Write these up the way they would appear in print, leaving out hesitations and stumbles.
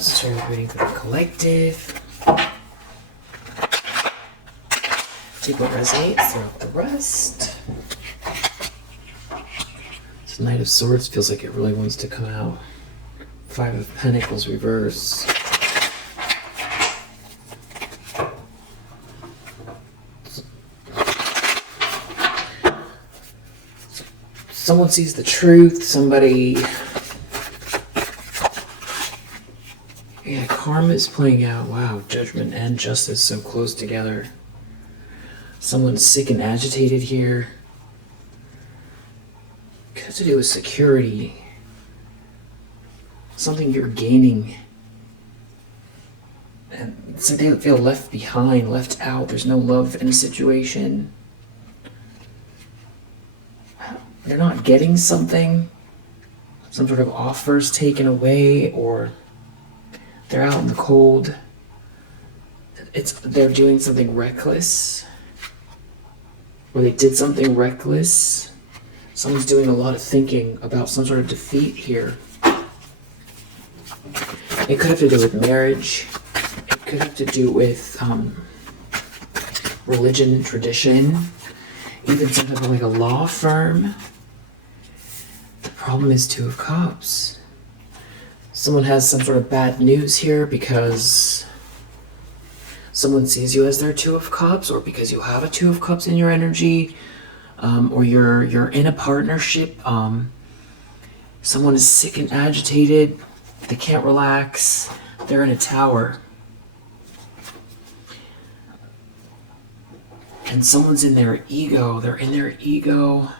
Cups, reading for the collective. Take what resonates, throw out the rest. This Knight of Swords feels like it really wants to come out. Five of Pentacles reverse. Someone sees the truth, somebody... Yeah, karma is playing out. Wow, judgment and justice so close together. Someone's sick and agitated here. It has to do with security. Something you're gaining. And so they feel left behind, left out. There's no love in a situation. They're not getting something. Some sort of offers taken away, or they're out in the cold. They're doing something reckless. Or they did something reckless. Someone's doing a lot of thinking about some sort of defeat here. It could have to do with marriage. It could have to do with religion, tradition, even something like a law firm. The problem is Two of Cups. Someone has some sort of bad news here because someone sees you as their Two of Cups, or because you have a Two of Cups in your energy, or you're in a partnership. Someone is sick and agitated. They can't relax. They're in a tower. And someone's in their ego. They're in their ego.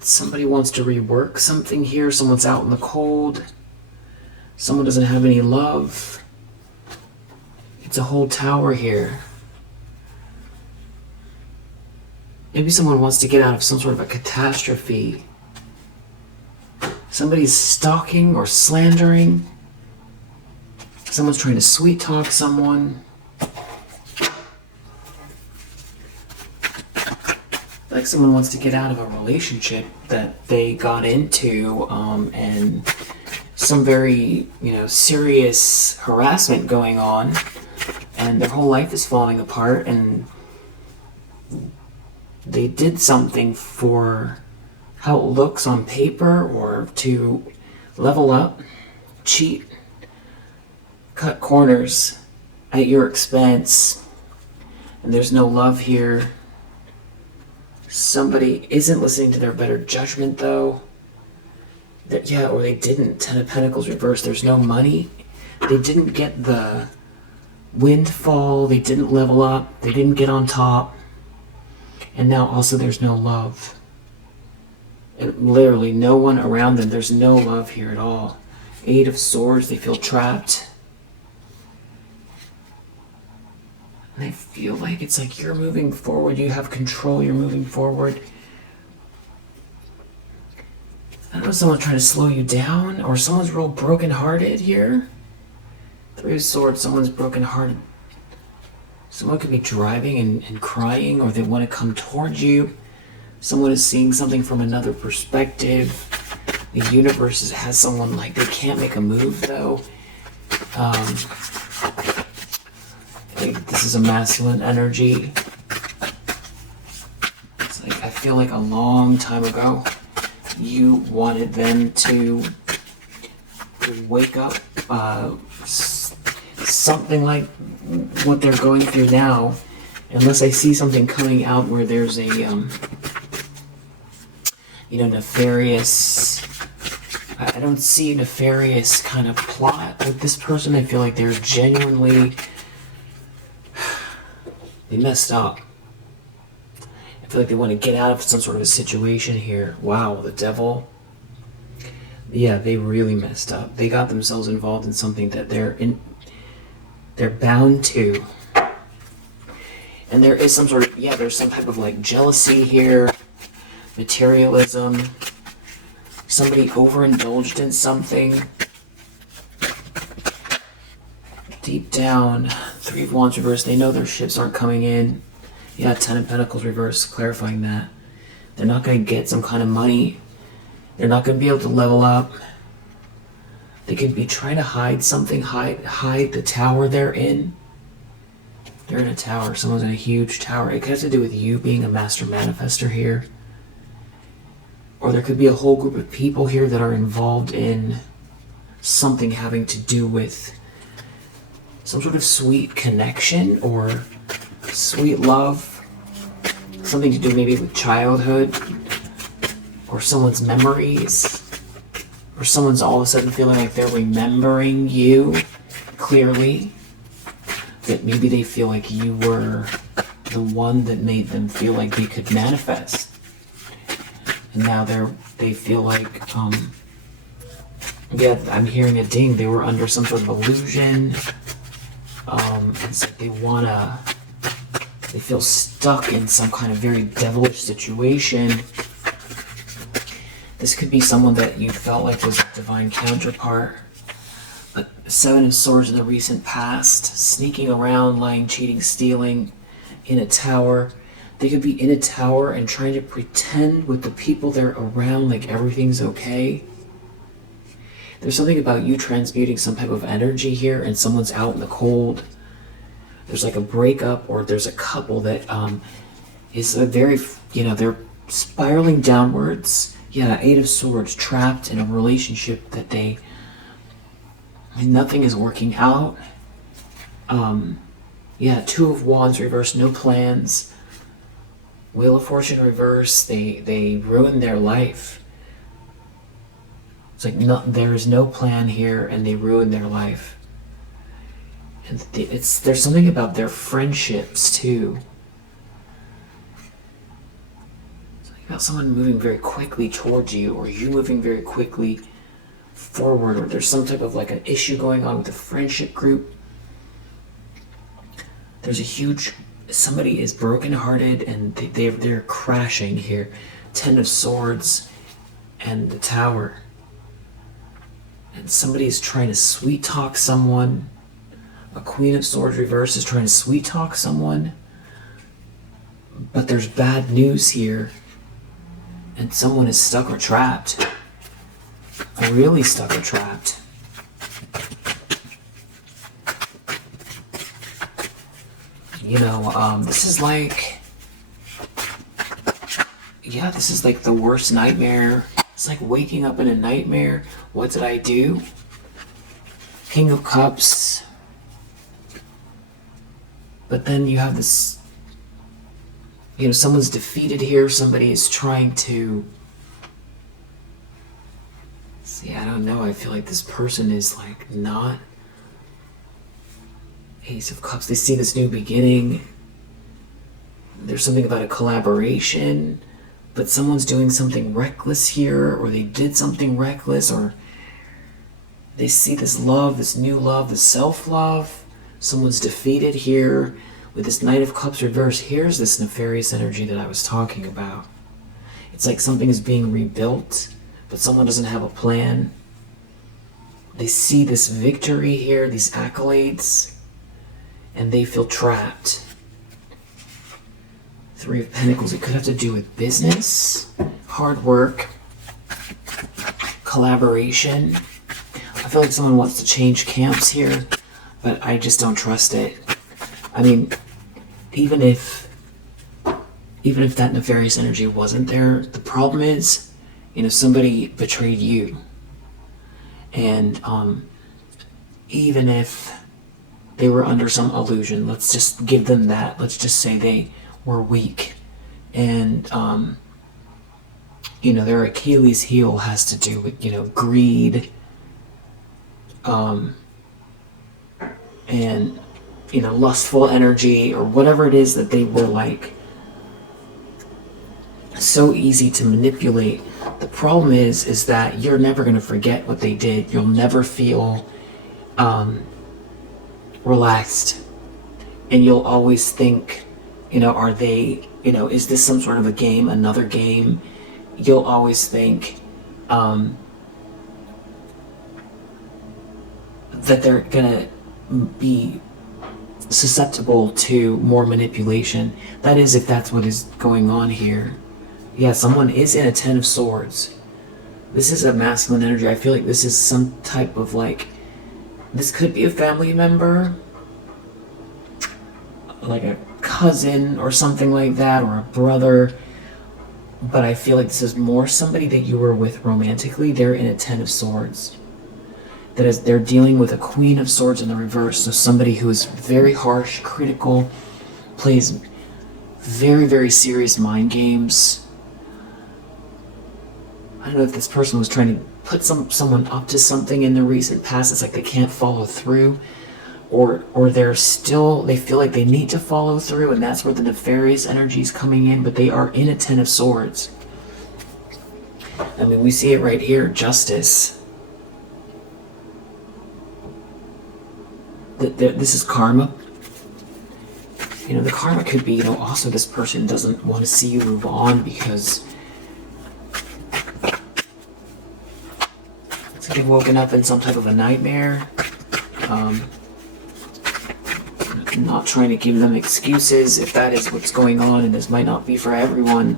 Somebody wants to rework something here. Someone's out in the cold. Someone doesn't have any love. It's a whole tower here. Maybe someone wants to get out of some sort of a catastrophe. Somebody's stalking or slandering. Someone's trying to sweet talk someone. Like someone wants to get out of a relationship that they got into, and some very, serious harassment going on, and their whole life is falling apart, and they did something for how it looks on paper, or to level up, cheat, cut corners at your expense, and there's no love here. Somebody isn't listening to their better judgment, though. Or they didn't. Ten of Pentacles reversed. There's no money. They didn't get the windfall. They didn't level up. They didn't get on top. And now also there's no love. And literally no one around them. There's no love here at all. Eight of Swords. They feel trapped. And I feel like it's like you're moving forward. You have control. You're moving forward. I don't know if someone's trying to slow you down, or someone's real broken-hearted here. Three of Swords. Someone's broken-hearted. Someone could be driving and crying, or they want to come towards you. Someone is seeing something from another perspective. The universe has someone like they can't make a move, though. This is a masculine energy. It's like, I feel like a long time ago, you wanted them to wake up, something like what they're going through now, unless I see something coming out where there's a, nefarious, I don't see a nefarious kind of plot with this person. I feel like they're genuinely, they messed up. I feel like they want to get out of some sort of a situation here. Wow, the Devil. Yeah, they really messed up. They got themselves involved in something that they're bound to. And there is some sort of, there's some type of like jealousy here, materialism. Somebody overindulged in something. Deep down, Three of Wands reversed. They know their ships aren't coming in. Yeah, Ten of Pentacles reversed, clarifying that. They're not going to get some kind of money. They're not going to be able to level up. They could be trying to hide something, hide the tower they're in. They're in a tower. Someone's in a huge tower. It could have to do with you being a master manifester here. Or there could be a whole group of people here that are involved in something having to do with some sort of sweet connection or sweet love. Something to do maybe with childhood or someone's memories. Or someone's all of a sudden feeling like they're remembering you clearly. That maybe they feel like you were the one that made them feel like they could manifest. And now they feel like, yeah, I'm hearing a ding. They were under some sort of illusion. It's like they feel stuck in some kind of very devilish situation. This could be someone that you felt like was a divine counterpart. But 7 of Swords in the recent past, sneaking around, lying, cheating, stealing, in a tower. They could be in a tower and trying to pretend with the people they're around like everything's okay. There's something about you transmuting some type of energy here and someone's out in the cold. There's like a breakup or there's a couple that is a very, they're spiraling downwards. Yeah, 8 of Swords, trapped in a relationship that nothing is working out. Yeah, 2 of Wands reversed, no plans. Wheel of Fortune reversed, they ruined their life. It's like there is no plan here and they ruined their life. And there's something about their friendships too. It's like about someone moving very quickly towards you or you moving very quickly forward, or there's some type of like an issue going on with the friendship group. There's somebody is brokenhearted and they're crashing here. 10 of Swords and the Tower. And somebody is trying to sweet talk someone. A Queen of Swords reverse is trying to sweet talk someone. But there's bad news here. And someone is stuck or trapped. Really stuck or trapped. This is like, yeah, this is like the worst nightmare. It's like waking up in a nightmare. What did I do? King of Cups. But then you have this, someone's defeated here. Somebody is trying to, see, I don't know. I feel like this person is like not. Ace of Cups. They see this new beginning. There's something about a collaboration, but someone's doing something reckless here, or they did something reckless, or they see this love, this new love, this self-love. Someone's defeated here with this Knight of Cups reverse. Here's this nefarious energy that I was talking about. It's like something is being rebuilt, but someone doesn't have a plan. They see this victory here, these accolades, and they feel trapped. 3 of Pentacles, it could have to do with business, hard work, collaboration. I feel like someone wants to change camps here, but I just don't trust it. I mean, even if that nefarious energy wasn't there, the problem is, somebody betrayed you. And even if they were under some illusion, let's just give them that. Let's just say they were weak. And, their Achilles heel has to do with, greed, and, lustful energy, or whatever it is that they were like. So easy to manipulate. The problem is that you're never going to forget what they did. You'll never feel relaxed. And you'll always think, are they, is this some sort of a game, another game? You'll always think that they're going to be susceptible to more manipulation. That is, if that's what is going on here. Yeah, someone is in a 10 of Swords. This is a masculine energy. I feel like this is some type of like, this could be a family member, like a cousin or something like that, or a brother. But I feel like this is more somebody that you were with romantically. They're in a 10 of Swords. That is, they're dealing with a Queen of Swords in the reverse. So somebody who is very harsh, critical, plays very, very serious mind games. I don't know if this person was trying to put someone up to something in the recent past. It's like they can't follow through. Or they feel like they need to follow through, and that's where the nefarious energy is coming in, but they are in a 10 of Swords. I mean, we see it right here, Justice. This is karma. You know, the karma could be, also this person doesn't want to see you move on because it's like they've woken up in some type of a nightmare. Not trying to give them excuses if that is what's going on, and this might not be for everyone,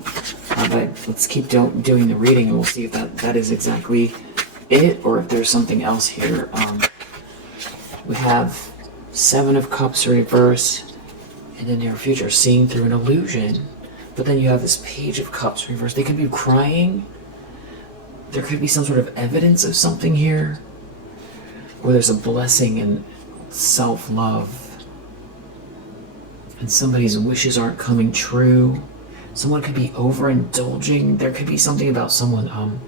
but let's keep doing the reading and we'll see if that is exactly it, or if there's something else here. We have 7 of Cups reverse, and in your future, seeing through an illusion. But then you have this Page of Cups reverse. They could be crying. There could be some sort of evidence of something here, or there's a blessing and self-love, and somebody's wishes aren't coming true. Someone could be overindulging. There could be something about someone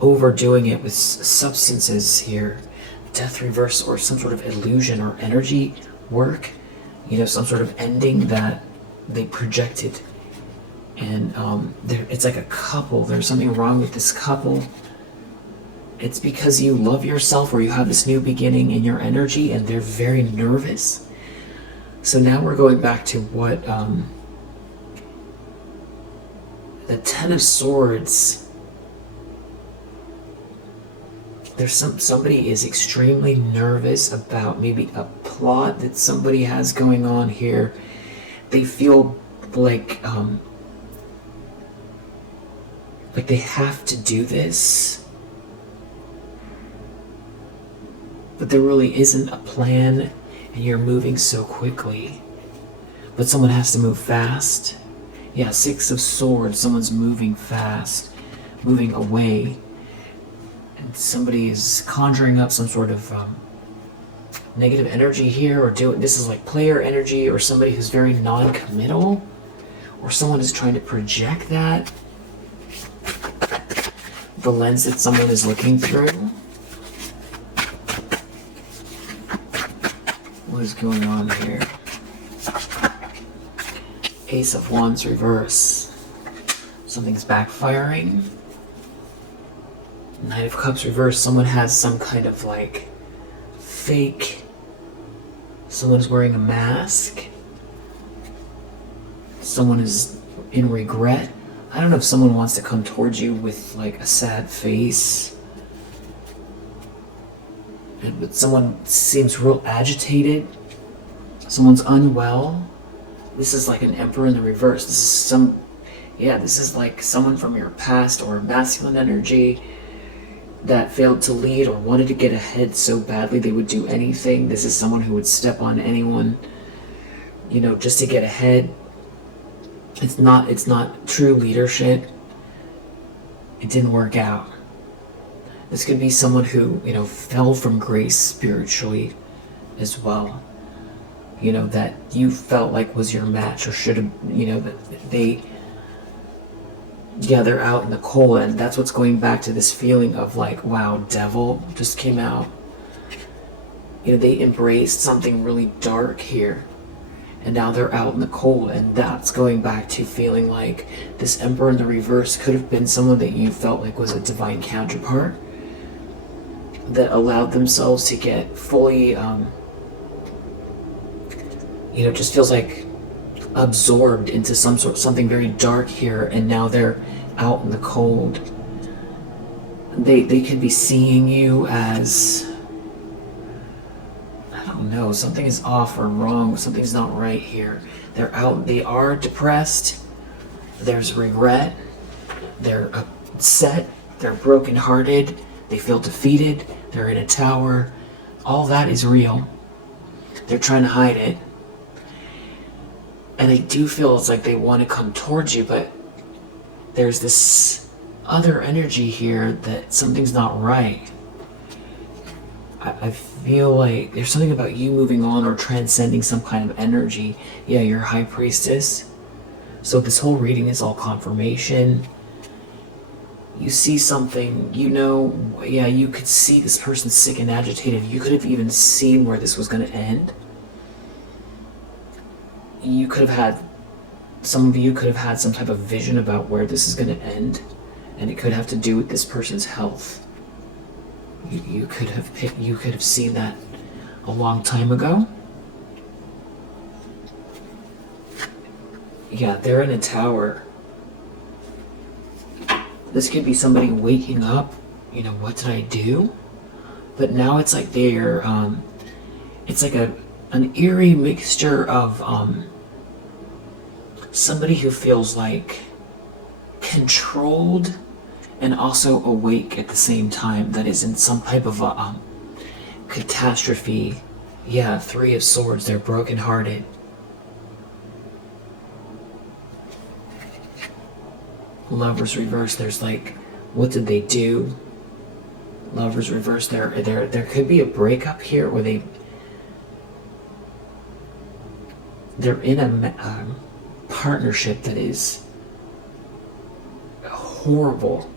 overdoing it with substances here. Death reverse, or some sort of illusion or energy work. Some sort of ending that they projected. And it's like a couple. There's something wrong with this couple. It's because you love yourself, or you have this new beginning in your energy, and they're very nervous. So now we're going back to what the 10 of Swords. There's somebody is extremely nervous about maybe a plot that somebody has going on here. They feel like they have to do this, but there really isn't a plan. And you're moving so quickly. But someone has to move fast. Yeah, 6 of Swords. Someone's moving fast. Moving away. And somebody is conjuring up some sort of negative energy here. Or this is like player energy. Or somebody who's very non-committal. Or someone is trying to project that. The lens that someone is looking through. What is going on here? Ace of Wands reverse. Something's backfiring. Knight of Cups reverse. Someone has some kind of like fake. Someone's wearing a mask. Someone is in regret. I don't know if someone wants to come towards you with like a sad face. But someone seems real agitated. Someone's unwell. This is like an Emperor in the reverse. This is like someone from your past, or a masculine energy that failed to lead or wanted to get ahead so badly they would do anything. This is someone who would step on anyone, just to get ahead. It's not true leadership. It didn't work out. This could be someone who, fell from grace spiritually as well. That you felt like was your match, or should have, that they're out in the cold, and that's what's going back to this feeling of like, wow, devil just came out. They embraced something really dark here, and now they're out in the cold, and that's going back to feeling like this Emperor in the reverse could have been someone that you felt like was a divine counterpart, that allowed themselves to get fully, just feels like absorbed into something very dark here, and now they're out in the cold. They could be seeing you as, I don't know, something is off or wrong, something's not right here. They're out, they are depressed, there's regret, they're set, they're brokenhearted, they feel defeated, they're in a tower. All that is real. They're trying to hide it. And they do feel it's like they want to come towards you, but there's this other energy here that something's not right. I feel like there's something about you moving on or transcending some kind of energy. Yeah, you're a high priestess. So this whole reading is all confirmation. You see something, you know, yeah, you could see this person sick and agitated. You could have even seen where this was going to end. You could have had, some of you could have had some type of vision about where this is going to end. And it could have to do with this person's health. You could have seen that a long time ago. Yeah, they're in a tower. This could be somebody waking up, you know, what did I do? But now it's like they're, it's like an eerie mixture of somebody who feels like controlled and also awake at the same time, that is in some type of a catastrophe. Yeah, Three of Swords, they're brokenhearted. Lovers reverse, there's like, what did they do? Lovers reverse, there could be a breakup here where they're in a partnership that is horrible.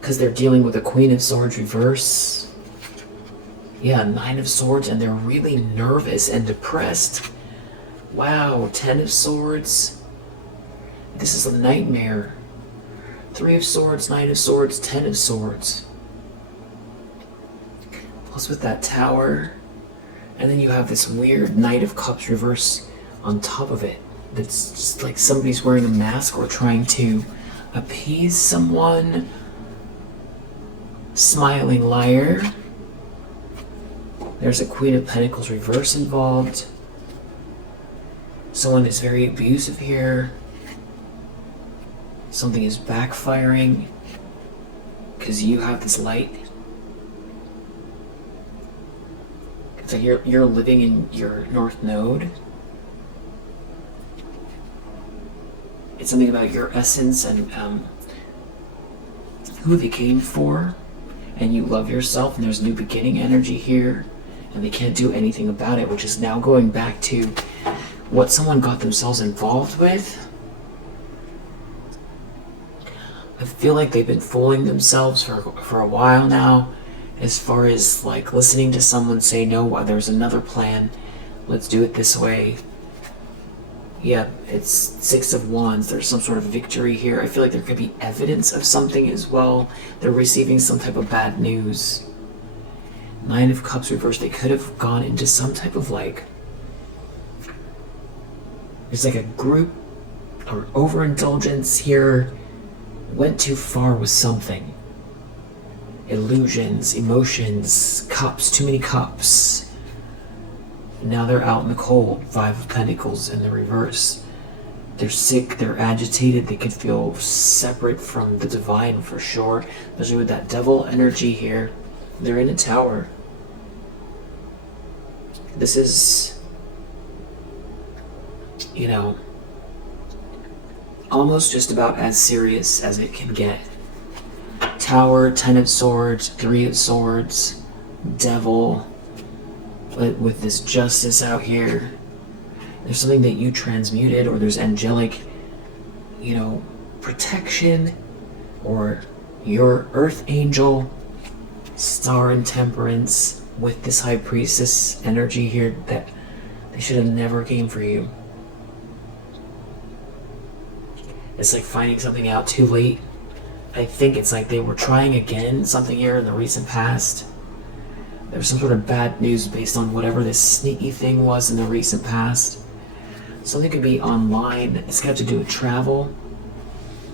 Because they're dealing with a Queen of Swords reverse. Yeah, Nine of Swords, and they're really nervous and depressed. Wow, 10 of Swords. This is a nightmare. 3 of Swords, 9 of Swords, 10 of Swords. Plus with that Tower. And then you have this weird Knight of Cups reverse on top of it. That's just like somebody's wearing a mask or trying to appease someone. Smiling Liar. There's a Queen of Pentacles reverse involved. Someone is very abusive here. Something is backfiring because you have this light. It's like you're living in your North Node. It's something about your essence and who they came for. And you love yourself, and there's new beginning energy here, and they can't do anything about it, which is now going back to what someone got themselves involved with. I feel like they've been fooling themselves for a while now, as far as like listening to someone say, no, there's another plan, let's do it this way. Yeah, it's 6 of Wands. There's some sort of victory here. I feel like there could be evidence of something as well. They're receiving some type of bad news. 9 of Cups reversed. They could have gone into some type of like... There's like a group or overindulgence here. Went too far with something. Illusions, emotions, cups, too many cups. Now they're out in the cold. 5 of Pentacles in the reverse. They're sick, they're agitated, they could feel separate from the divine for sure. Especially with that devil energy here. They're in a tower. This is, you know, almost just about as serious as it can get. Tower, 10 of Swords, 3 of Swords, Devil. But with this justice out here, there's something that you transmuted, or there's angelic, you know, protection, or your earth angel, Star and Temperance, with this High Priestess energy here that they should have never came for you. It's like finding something out too late. I think it's like they were trying again, something here in the recent past. There's some sort of bad news based on whatever this sneaky thing was in the recent past. Something could be online. It's got to do with travel.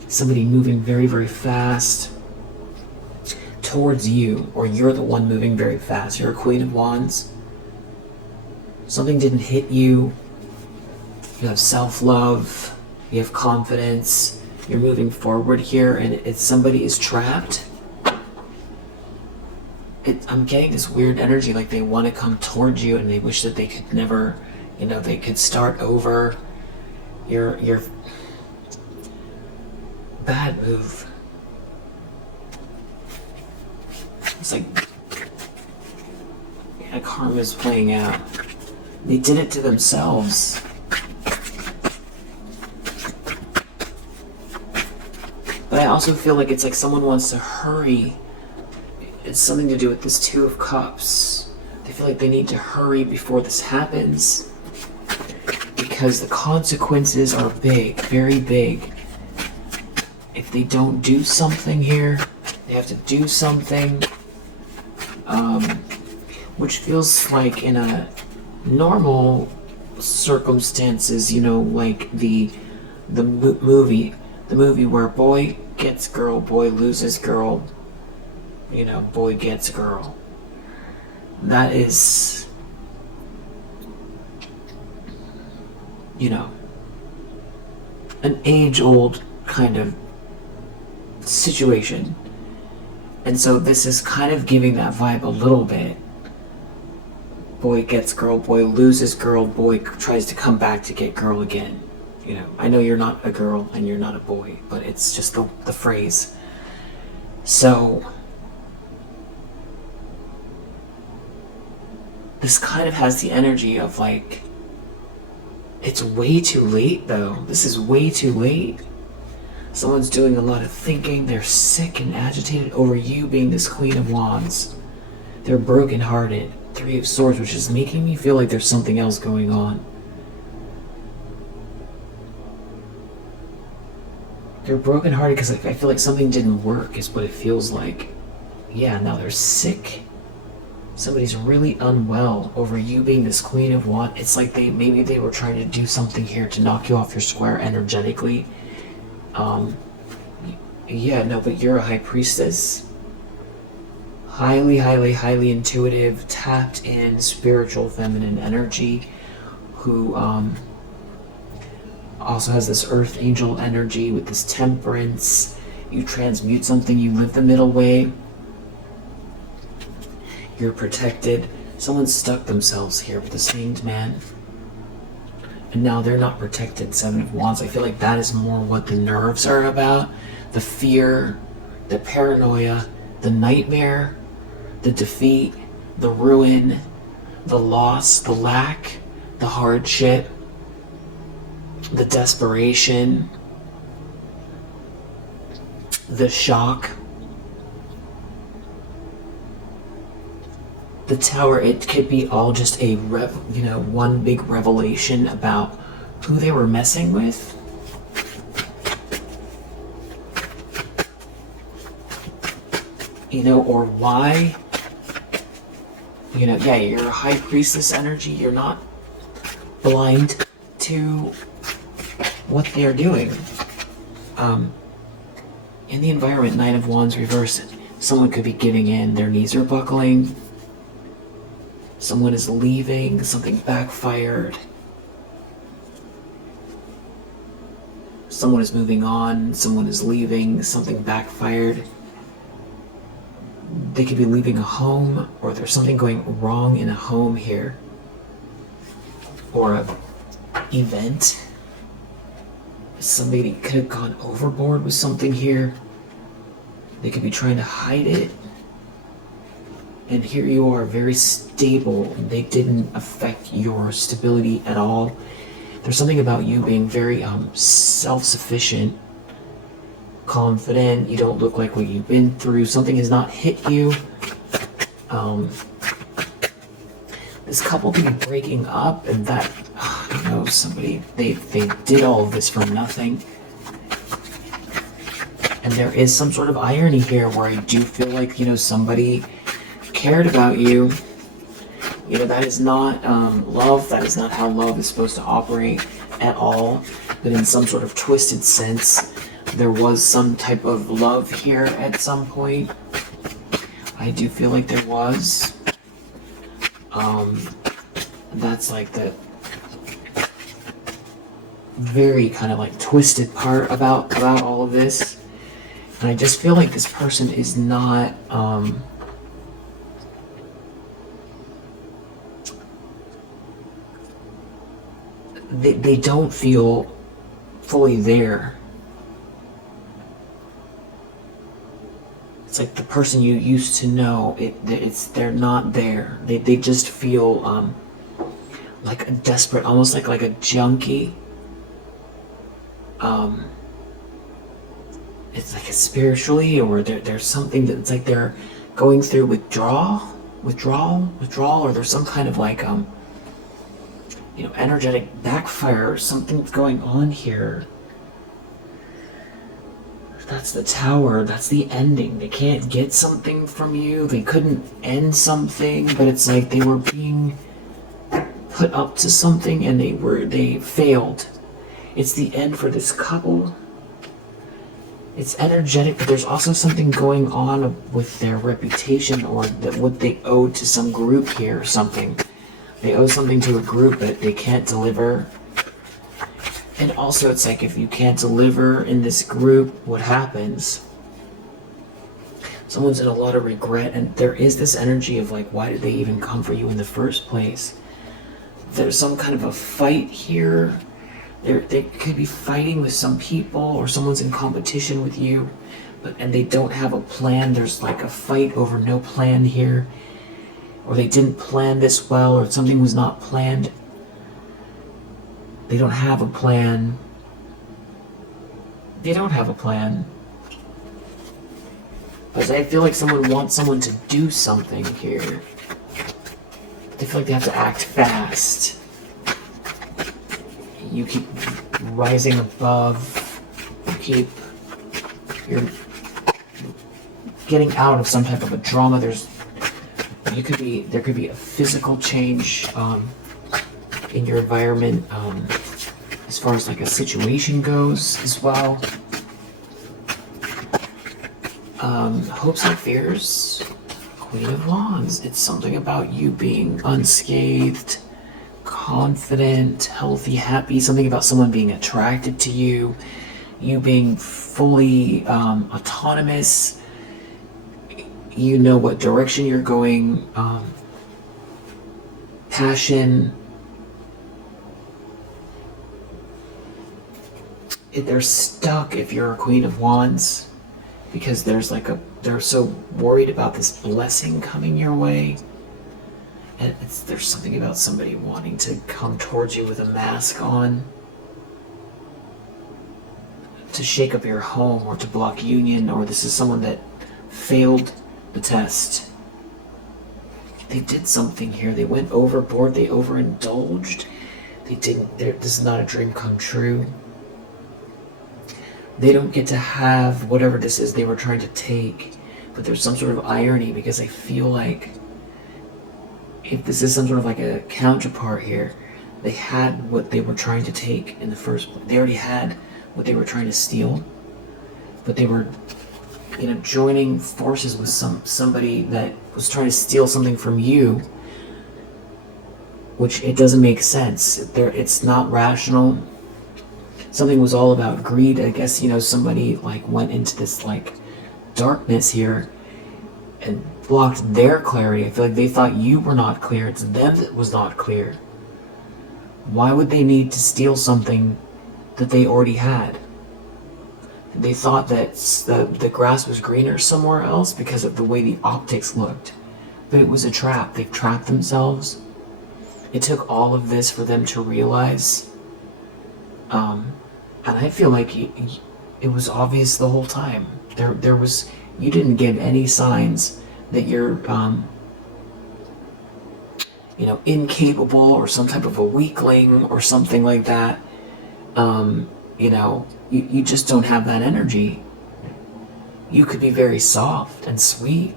Somebody moving very, very fast towards you, or you're the one moving very fast. You're a Queen of Wands. Something didn't hit you. You have self-love. You have confidence. you're moving forward here, and it's somebody is trapped. I'm getting this weird energy, like they want to come towards you and they wish that they could never, you know, they could start over. Your bad move. It's like, yeah, karma's playing out. They did it to themselves. But I also feel like it's like someone wants to hurry. It's something to do with this Two of Cups. They feel like they need to hurry before this happens, because the consequences are big, very big. If they don't do something here, they have to do something, which feels like in a normal circumstances, you know, like the movie where boy gets girl, boy loses girl, you know, boy gets girl. That is, you know, an age-old kind of situation. And so this is kind of giving that vibe a little bit. Boy gets girl, boy loses girl, boy tries to come back to get girl again. You know, I know you're not a girl and you're not a boy, but it's just the phrase. So this kind of has the energy of like, it's way too late though. This is way too late. Someone's doing a lot of thinking. They're sick and agitated over you being this Queen of Wands. They're brokenhearted. Three of Swords, which is making me feel like there's something else going on. They're brokenhearted because I feel like something didn't work, is what it feels like. Yeah, now they're sick. Somebody's really unwell over you being this Queen of Wands. It's like maybe they were trying to do something here to knock you off your square energetically. Yeah, no, but you're a High Priestess. Highly intuitive, tapped in spiritual feminine energy, who also has this Earth Angel energy with this Temperance. You transmute something, you live the middle way. You're protected. Someone stuck themselves here with this Hanged Man. And now they're not protected. Seven of Wands. I feel like that is more what the nerves are about. The fear, the paranoia, the nightmare, the defeat, the ruin, the loss, the lack, the hardship, the desperation, the shock. The Tower, it could be all just a one big revelation about who they were messing with. You know, or why. You know, yeah, you're a High Priestess energy. You're not blind to what they're doing. In the environment, Nine of Wands reversed. Someone could be giving in. Their knees are buckling. Someone is leaving. Something backfired. Someone is moving on. Someone is leaving. Something backfired. They could be leaving a home, or there's something going wrong in a home here. Or a event. Somebody could have gone overboard with something here. They could be trying to hide it. And here you are, very stable. They didn't affect your stability at all. There's something about you being very self-sufficient, confident. You don't look like what you've been through. Something has not hit you. This couple could be breaking up, and that, you know, somebody, they did all of this for nothing. And there is some sort of irony here where I do feel like, you know, somebody cared about you. You know, that is not love. That is not how love is supposed to operate at all. But in some sort of twisted sense, there was some type of love here at some point. I do feel like there was. That's like the very kind of like twisted part about all of this. And I just feel like this person is not they don't feel fully there. It's like the person you used to know, they're not there. They just feel like a desperate, almost like a junkie. It's like a spiritually, or there's something that's like they're going through withdrawal, or there's some kind of like energetic backfire, or something's going on here. That's the Tower. That's the ending. They can't get something from you. They couldn't end something, but it's like they were being put up to something and they failed. It's the end for this couple. It's energetic, but there's also something going on with their reputation, or what they owe to some group here or something. They owe something to a group that they can't deliver. And also, it's like, if you can't deliver in this group, what happens? Someone's in a lot of regret, and there is this energy of like, why did they even come for you in the first place? There's some kind of a fight here. They could be fighting with some people, or someone's in competition with you, and they don't have a plan. There's like a fight over no plan here, or they didn't plan this well, or something was not planned. They don't have a plan. They don't have a plan. But I feel like someone wants someone to do something here. They feel like they have to act fast. You keep rising above. You're getting out of some type of a drama. There could be a physical change in your environment, as far as like a situation goes as well. Hopes and fears, Queen of Wands. It's something about you being unscathed, confident, healthy, happy. Something about someone being attracted to you, you being fully autonomous. You know what direction you're going. Passion. They're stuck if you're a Queen of Wands, because they're so worried about this blessing coming your way. And there's something about somebody wanting to come towards you with a mask on, to shake up your home, or to block union, or this is someone that failed the test. They did something here. They went overboard. They overindulged. This is not a dream come true. They don't get to have whatever this is they were trying to take, but there's some sort of irony, because I feel like if this is some sort of like a counterpart here, they had what they were trying to take in the first place. They already had what they were trying to steal, but they were, joining forces with somebody that was trying to steal something from you, which it doesn't make sense. It's not rational. Something was all about greed. I guess, somebody like went into this like darkness here and blocked their clarity. I feel like they thought you were not clear. It's them that was not clear. Why would they need to steal something that they already had? They thought that the grass was greener somewhere else because of the way the optics looked. But it was a trap. They've trapped themselves. It took all of this for them to realize. And I feel like it was obvious the whole time. You didn't give any signs that you're, incapable, or some type of a weakling, or something like that. You just don't have that energy. You could be very soft and sweet,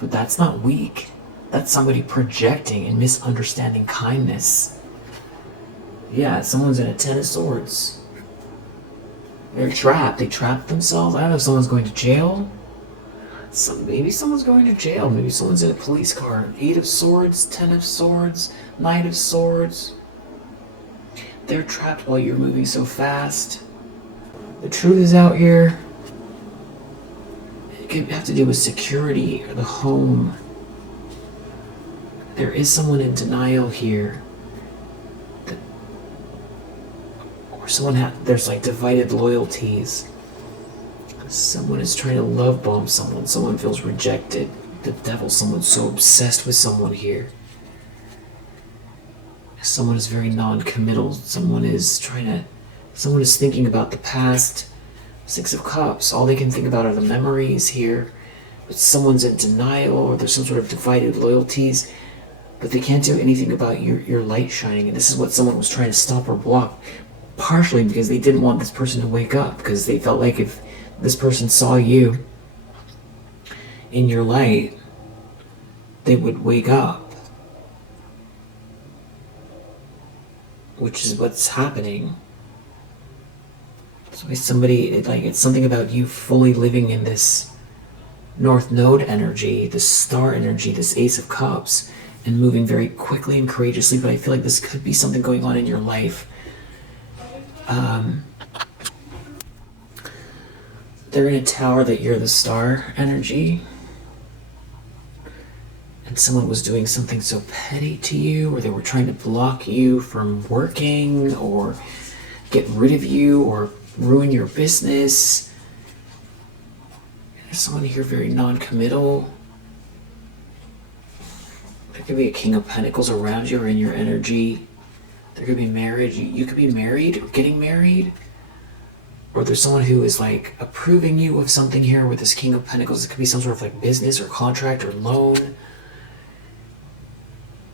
but that's not weak. That's somebody projecting and misunderstanding kindness. Yeah, someone's in a Ten of Swords. They're trapped. They trapped themselves. I don't know if someone's going to jail. Maybe someone's going to jail. Maybe someone's in a police car. Eight of Swords, Ten of Swords, Knight of Swords. They're trapped while you're moving so fast. The truth is out here. It could have to do with security or the home. There is someone in denial here. Or there's like divided loyalties. Someone is trying to love bomb someone. Someone feels rejected. The devil, someone's so obsessed with someone here. Someone is very non-committal. Someone is thinking about the past. Six of Cups. All they can think about are the memories here. But someone's in denial, or there's some sort of divided loyalties. But they can't do anything about your light shining. And this is what someone was trying to stop or block. Partially because they didn't want this person to wake up. Because they felt like if this person saw you in your light, they would wake up. Which is what's happening. So it's something about you fully living in this North Node energy, this star energy, this Ace of Cups, and moving very quickly and courageously. But I feel like this could be something going on in your life. They're in a tower that you're the star energy. And someone was doing something so petty to you, or they were trying to block you from working, or get rid of you, or ruin your business. There's someone here very non-committal. There could be a King of Pentacles around you or in your energy. There could be marriage. You could be married or getting married. Or there's someone who is like approving you of something here with this King of Pentacles. It could be some sort of like business or contract or loan.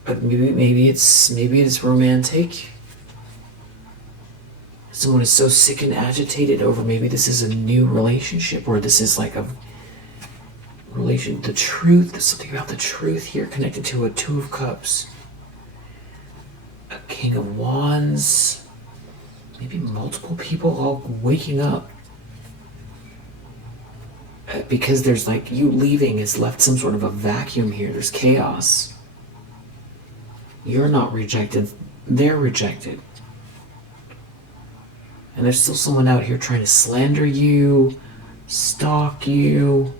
But maybe it's romantic. Someone is so sick and agitated over maybe this is a new relationship, or this is like a relation. The truth, there's something about the truth here connected to a Two of Cups. A King of Wands. Maybe multiple people all waking up. Because there's like you leaving has left some sort of a vacuum here. There's chaos. You're not rejected, they're rejected. And there's still someone out here trying to slander you, stalk you.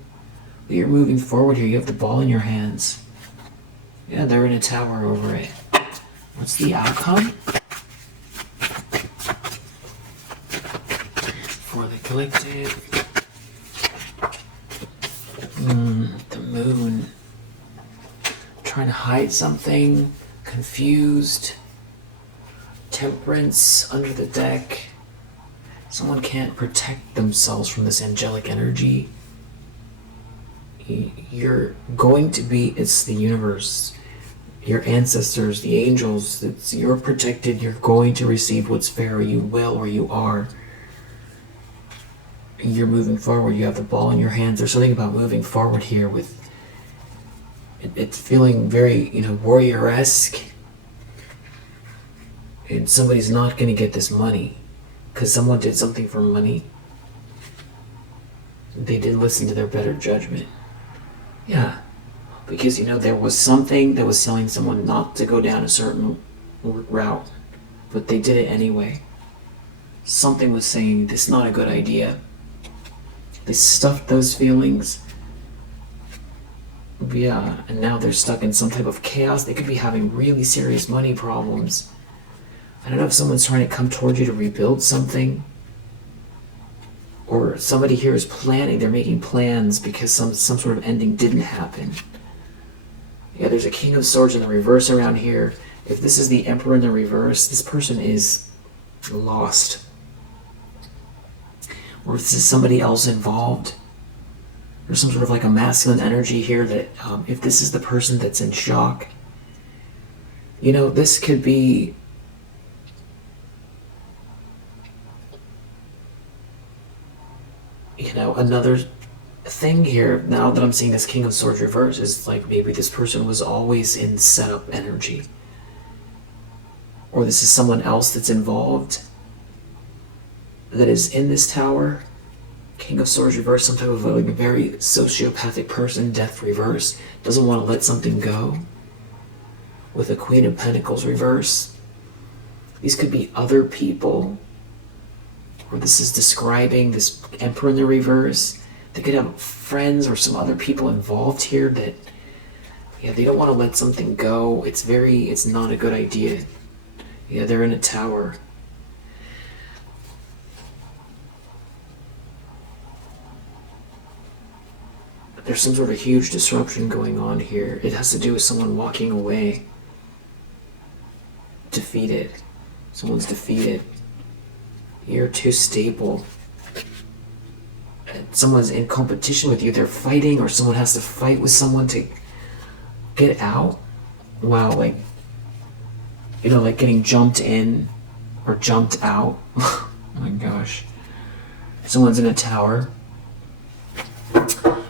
But you're moving forward here, you have the ball in your hands. Yeah, they're in a tower over it. What's the outcome? For the collective. The moon. Trying to hide something. Confused. Temperance under the deck. Someone can't protect themselves from this angelic energy. You're going to be, it's the universe, your ancestors, the angels, you're protected, you're going to receive what's fair, you will, or you are. You're moving forward, you have the ball in your hands. There's something about moving forward here with it's feeling very, warrior-esque. And somebody's not going to get this money because someone did something for money. They didn't listen to their better judgment. Yeah, because, there was something that was telling someone not to go down a certain route, but they did it anyway. Something was saying, this is not a good idea. They stuffed those feelings. Yeah, and now they're stuck in some type of chaos. They could be having really serious money problems. I don't know if someone's trying to come towards you to rebuild something. Or somebody here is planning, they're making plans because some sort of ending didn't happen. Yeah, there's a King of Swords in the reverse around here. If this is the Emperor in the reverse, this person is lost. Or if this is somebody else involved. There's some sort of like a masculine energy here that if this is the person that's in shock, this could be another thing here. Now that I'm seeing this King of Swords reverse is like maybe this person was always in setup energy, or this is someone else that's involved that is in this tower. King of Swords reverse, some type of a very sociopathic person. Death reverse, doesn't want to let something go. With a Queen of Pentacles reverse, These could be other people, or this is describing this Emperor in the reverse. They could have friends or some other people involved here that, yeah, they don't want to let something go. It's not a good idea. Yeah, they're in a tower. There's some sort of huge disruption going on here. It has to do with someone walking away. Defeated. Someone's defeated. You're too stable. Someone's in competition with you. They're fighting, or someone has to fight with someone to get out. Wow, like, you know, like getting jumped in or jumped out. Oh my gosh. Someone's in a tower.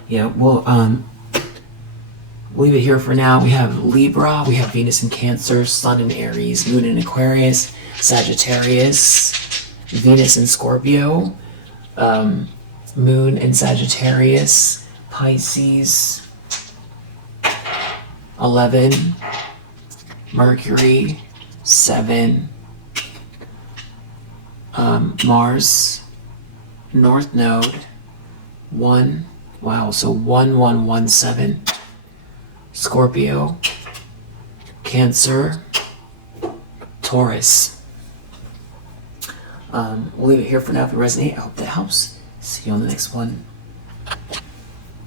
Yeah, well, we'll leave it here for now. We have Libra, we have Venus in Cancer, Sun in Aries, Moon in Aquarius, Sagittarius, Venus in Scorpio, Moon in Sagittarius, Pisces, 11, Mercury, 7, Mars, North Node, 1. Wow, so 1117. Scorpio, Cancer, Taurus. We'll leave it here for now. If it resonates, I hope that helps. See you on the next one.